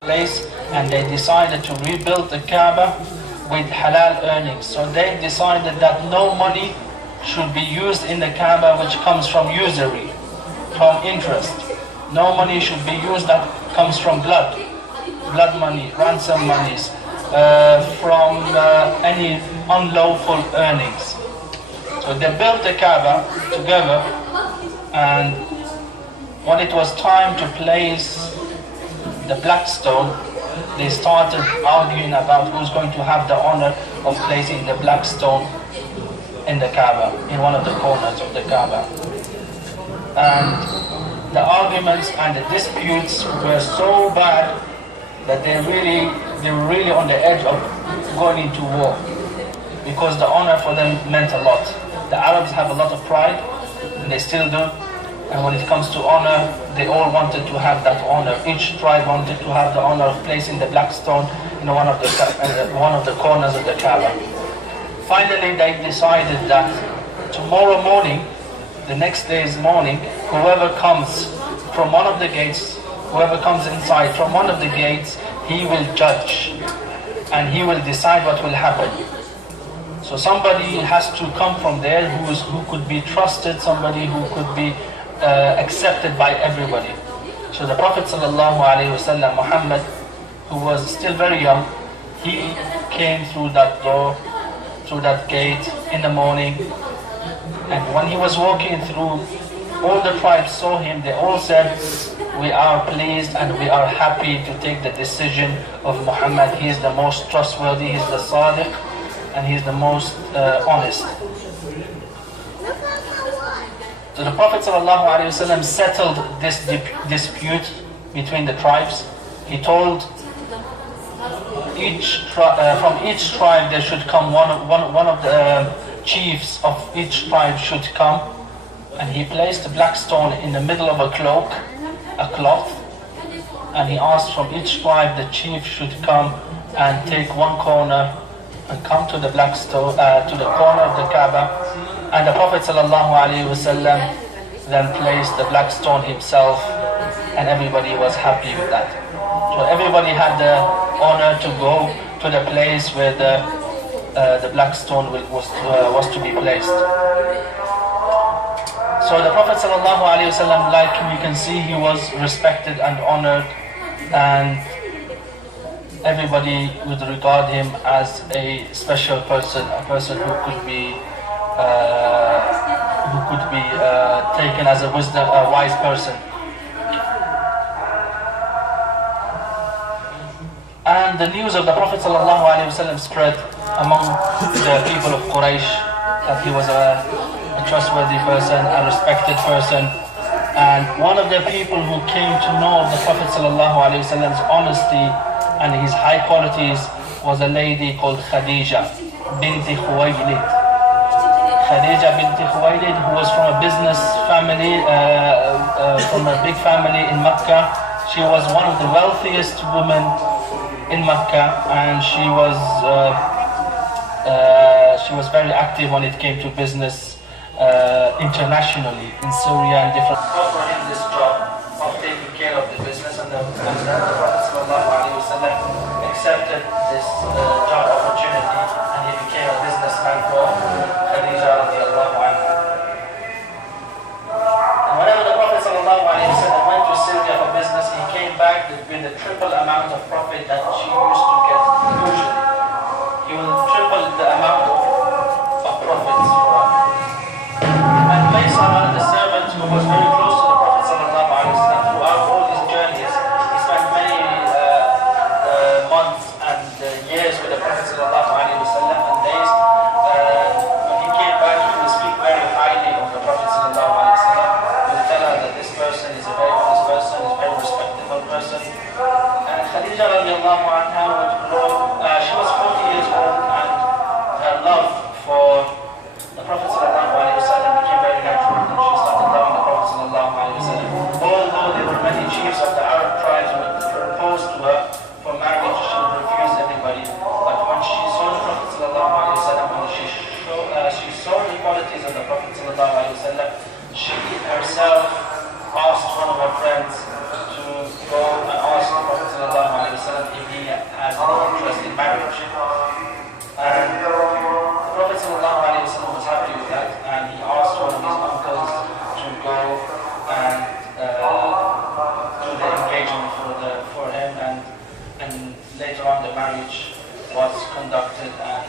place, and they decided to rebuild the Kaaba with halal earnings. So they decided that no money should be used in the Kaaba which comes from usury, from interest. No money should be used that comes from blood money, ransom monies, from any unlawful earnings. So they built the Kaaba together, and when it was time to place the black stone, they started arguing about who's going to have the honor of placing the black stone in the Kaaba, in one of the corners of the Kaaba. And the arguments and the disputes were so bad that they were really on the edge of going into war, because the honor for them meant a lot. The Arabs have a lot of pride, and they still do. And when it comes to honor, they all wanted to have that honor. Each tribe wanted to have the honor of placing the black stone in one of the corners of the Kaaba. Finally, they decided that tomorrow morning, the next day's morning, whoever comes from one of the gates, whoever comes inside from one of the gates, he will judge, and he will decide what will happen. So somebody has to come from there who could be trusted, somebody who could be accepted by everybody. So the Prophet ﷺ, Muhammad, who was still very young, he came through that door, through that gate in the morning, and when he was walking through, all the tribes saw him. They all said, "We are pleased and we are happy to take the decision of Muhammad. He is the most trustworthy, he is the Sadiq, and he is the most honest." So the Prophet ﷺ settled this dispute between the tribes. He told from each tribe there should come one of the chiefs of each tribe should come, and he placed a black stone in the middle of a cloth, and he asked from each tribe the chief should come and take one corner and come to the black stone, to the corner of the Kaaba. And the Prophet ﷺ then placed the black stone himself, and everybody was happy with that. So everybody had the honor to go to the place where the black stone was to be placed. So the Prophet ﷺ, like you can see, he was respected and honored, and everybody would regard him as a special person, a person who could be taken as a wise person. And the news of the Prophet ﷺ spread among the people of Quraysh that he was a trustworthy person, a respected person. And one of the people who came to know of the Prophet ﷺ's honesty and his high qualities was a lady called Khadija binti Khuwaylid. Khadija binti Khuwaylid, who was from a business family, from a big family in Makkah. She was one of the wealthiest women in Makkah, and she was very active when it came to business internationally in Syria and different. Offered him this job of taking care of the business, and the Prophet ﷺ accepted this job opportunity, and he became a businessman for Khadija radiallahu anha. And whenever the Prophet ﷺ went to Syria for business, he came back with a triple amount of profit that she used to get usually. He will triple the amount of profits for her. And Maysara, the servant who was very close to the Prophet ﷺ throughout all his journeys, he spent many months and years with the Prophet ﷺ and days. When he came back, he would speak very highly of the Prophet ﷺ. He would tell her that this person is a very honest person, is a very respectable person. And Khadija radiallahu anha would grow. She was 40 years old, and her love for the Prophet ﷺ became very natural, and she started loving the Prophet ﷺ. Although there were many chiefs of the Arab tribes who would propose to her for marriage, she would refuse everybody. But when she saw the Prophet ﷺ, when she saw the qualities of the Prophet ﷺ, she herself asked one of her friends to go and ask the Prophet ﷺ marriage was conducted, and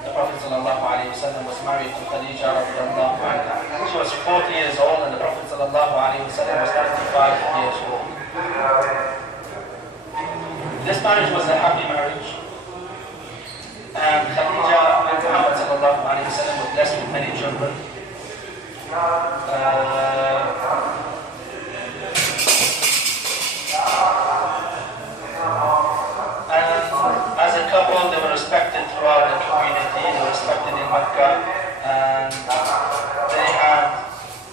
the Prophet ﷺ was married to Khadija radiallahu anha. She was 40 years old and the Prophet ﷺ was 35 years old. This marriage was a happy marriage. And Khadija and Muhammad ﷺ were blessed with many children. As a couple, they were respected throughout the community. They were respected in Makkah, and they had,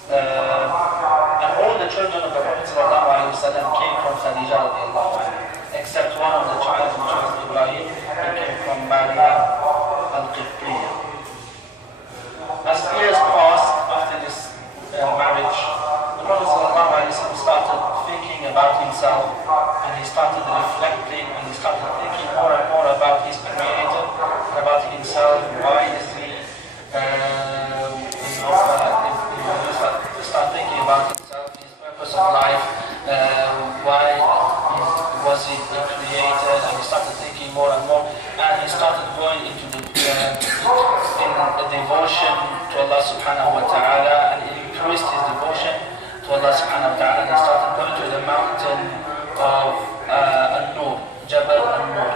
and all the children of the Prophet ﷺ came from Khadija radiallahu anha, except one of the children, which was Ibrahim, who came from Maria al-Qiblatain. As years passed after this marriage, the Prophet ﷺ started thinking about himself, and he started reflecting, and he started thinking more and more about his Creator, about himself. Why is he, start thinking about himself, his purpose of life, why was he created, and he started thinking more and more, and he started going into the devotion to Allah subhanahu wa ta'ala, and he increased his devotion to Allah subhanahu wa ta'ala, and he started going to the mountain of al-Nur, Jabal al-Nur.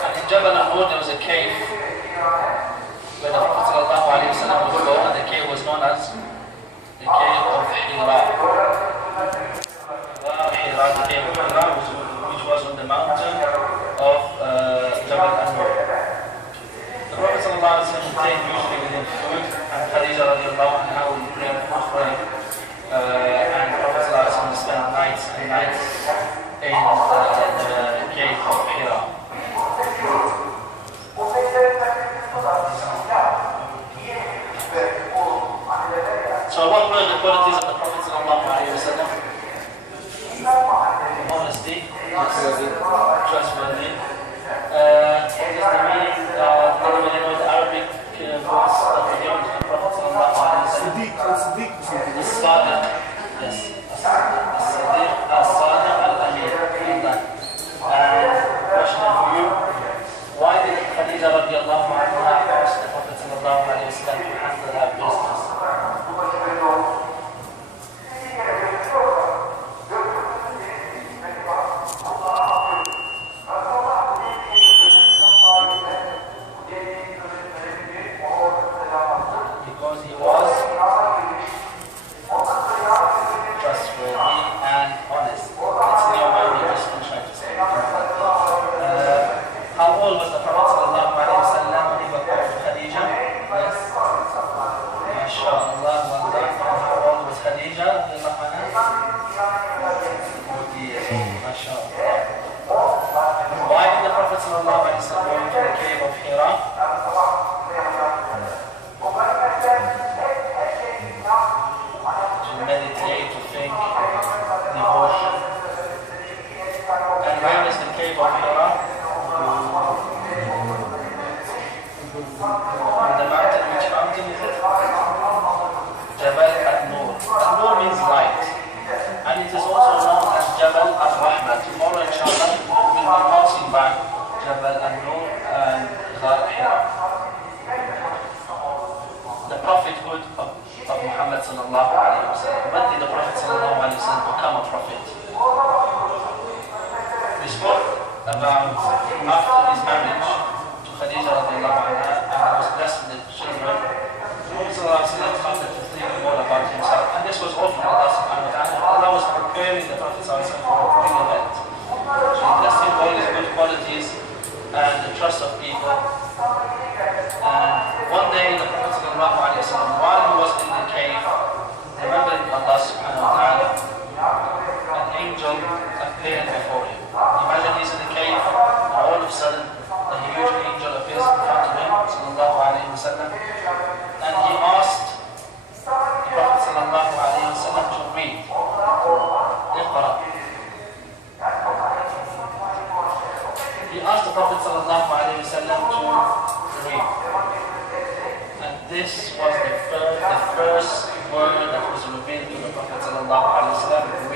And in Jabal al-Nur there was a cave where the Prophet ﷺ would go, and the cave was known as the cave of Hira. The cave of Hira, which was on the mountain of Jabal al-Nur. The Prophet ﷺ came usually with him food, and Khadija radiallahu anha would bring food for him. And the Prophet ﷺ spent nights and nights in the cave of Hira. So what were the qualities of the Prophet ﷺ? Honesty, trustworthy. What is the meaning? Anybody know the Arabic words that were given to the Prophet ﷺ? The Sadiq. Yes. As-Sadiq, As-Sadiq, Al-Amir. And question for you. Why did Khadija radiallahu anha ask the Prophet ﷺ to handle her business? Because he was trustworthy and honest. That's the only just trying to say. How old was the Prophet ﷺ when he was married to Khadija? Yes. MashaAllah, well done. How old was Khadija? 40 years old. MashaAllah. Why did the Prophet ﷺ go into the cave of Hira? To meditate, to think, devotion. And where is the cave of Hira? On the mountain, which mountain is it? Jabal al-Nur. Al-Nur means light. And it is also known as Jabal al-Rahmah. Tomorrow, inshallah, we'll be passing by Jabal al-Nur and Hira. The prophethood of Muhammad sallallahu alayhi wa sallam. When did the Prophet sallallahu alayhi wa sallam become a prophet? We spoke about after his marriage to Khadija radiallahu anha, and he was blessed with the children. The Prophet sallallahu alayhi wa sallam started to think more about himself, and this was all from Allah subhanahu wa ta'ala. Allah was preparing the Prophet sallallahu alayhi wa sallam for a big event. So he blessed him with all his good qualities and the trust of people. And one day the Prophet sallallahu alayhi wa sallam, while he was in the cave, remembering Allah subhanahu wa ta'ala, an angel appeared before him. Imagine he's in the cave, and all of a sudden a huge angel appears in front of him, sallallahu alayhi wa sallam, and he asked the Prophet sallallahu alayhi wa sallam to read. Iqra. He asked the Prophet sallallahu alayhi wa sallam to read. And this was the first word that was revealed to the Prophet sallallahu alayhi wa sallam.